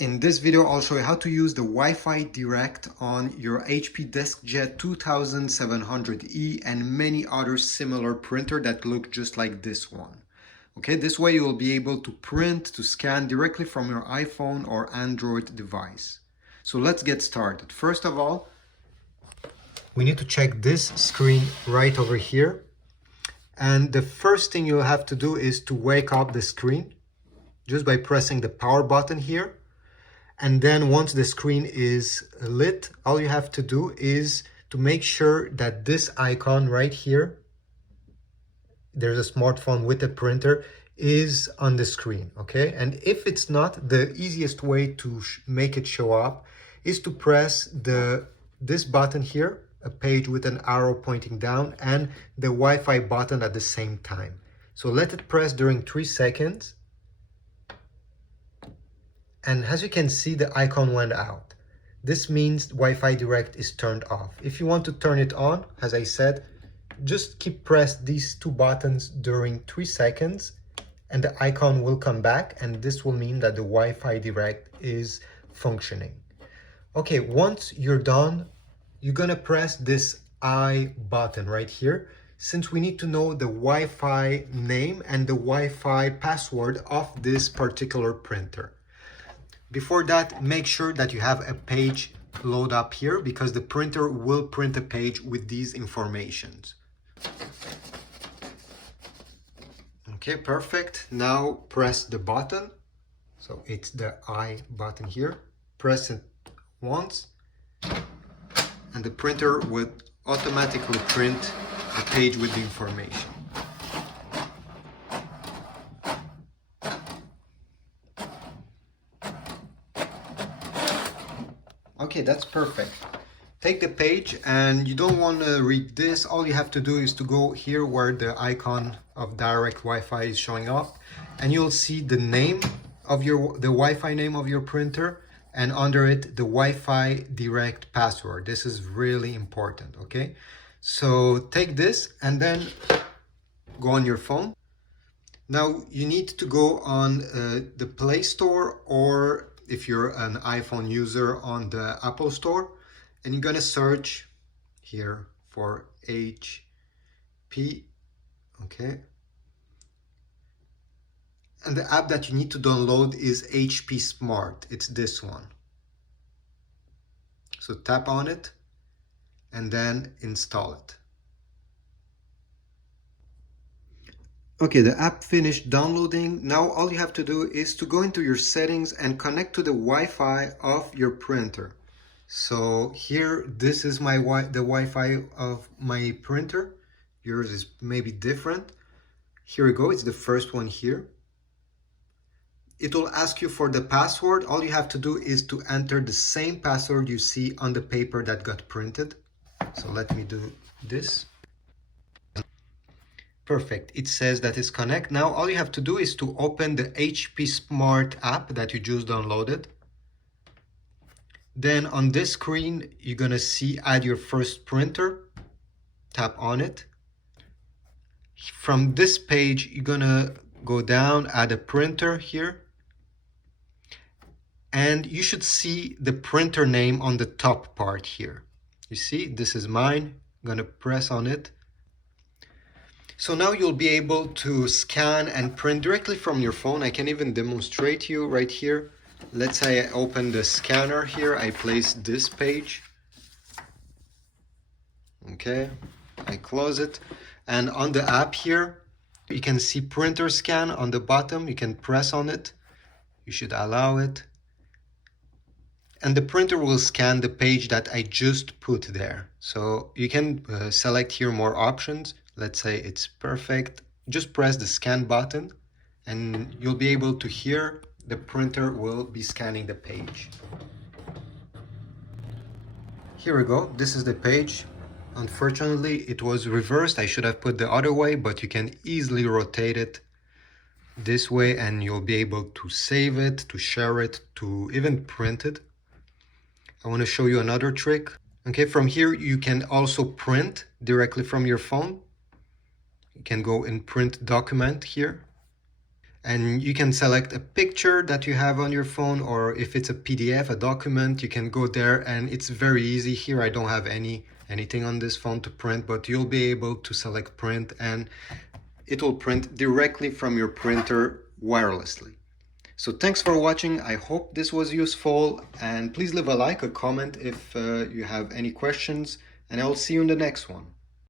In this video, I'll show you how to use the Wi-Fi Direct on your HP Deskjet 2700E and many other similar printer that look just like this one. Okay, this way you will be able to print, to scan directly from your iPhone or Android device. So let's get started. First of all, we need to check this screen right over here. And the first thing you'll have to do is to wake up the screen just by pressing the power button here. And then once the screen is lit, all you have to do is to make sure that this icon right here, there's a smartphone with a printer, is on the screen, okay? And if it's not, the easiest way to make it show up is to press this button here, a page with an arrow pointing down, and the Wi-Fi button at the same time. So let it press during 3 seconds. And as you can see, the icon went out. This means Wi-Fi Direct is turned off. If you want to turn it on, as I said, just keep press these two buttons during 3 seconds and the icon will come back, and this will mean that the Wi-Fi Direct is functioning. Okay, once you're done, you're gonna press this I button right here, since we need to know the Wi-Fi name and the Wi-Fi password of this particular printer. Before that, make sure that you have a page load up here because the printer will print a page with these informations. Okay, perfect. Now press the button. So it's the I button here. Press it once and the printer would automatically print a page with the information. Okay, that's perfect. Take the page, and you don't want to read this. All you have to do is to go here where the icon of direct Wi-Fi is showing up, and you'll see the name of the Wi-Fi name of your printer, and under it the Wi-Fi Direct password. This is really important, okay? So take this and then go on your phone. Now you need to go on the Play Store, or if you're an iPhone user, on the Apple Store, and you're gonna search here for HP, okay? And the app that you need to download is HP Smart. It's this one. So tap on it and then install it. Okay, the app finished downloading. Now all you have to do is to go into your settings and connect to the Wi-Fi of your printer. So here, this is the Wi-Fi of my printer. Yours is maybe different. Here we go, it's the first one here. It will ask you for the password. All you have to do is to enter the same password you see on the paper that got printed. So let me do this. Perfect, it says that it's connect. Now all you have to do is to open the HP Smart app that you just downloaded. Then on this screen, you're gonna see add your first printer. Tap on it. From this page, you're gonna go down, add a printer here. And you should see the printer name on the top part here. You see, this is mine. I'm gonna press on it. So now you'll be able to scan and print directly from your phone. I can even demonstrate you right here. Let's say I open the scanner here. I place this page. Okay, I close it. And on the app here, you can see printer scan on the bottom. You can press on it. You should allow it. And the printer will scan the page that I just put there. So you can select here more options. Let's say it's perfect. Just press the scan button and you'll be able to hear the printer will be scanning the page. Here we go. This is the page. Unfortunately, it was reversed. I should have put the other way, but you can easily rotate it this way and you'll be able to save it, to share it, to even print it. I want to show you another trick. Okay, from here you can also print directly from your phone. You can go in print document here. And you can select a picture that you have on your phone, or if it's a PDF, a document, you can go there and it's very easy. Here I don't have anything on this phone to print, but you'll be able to select print and it will print directly from your printer wirelessly. So thanks for watching. I hope this was useful, and please leave a like, a comment if you have any questions, and I'll see you in the next one.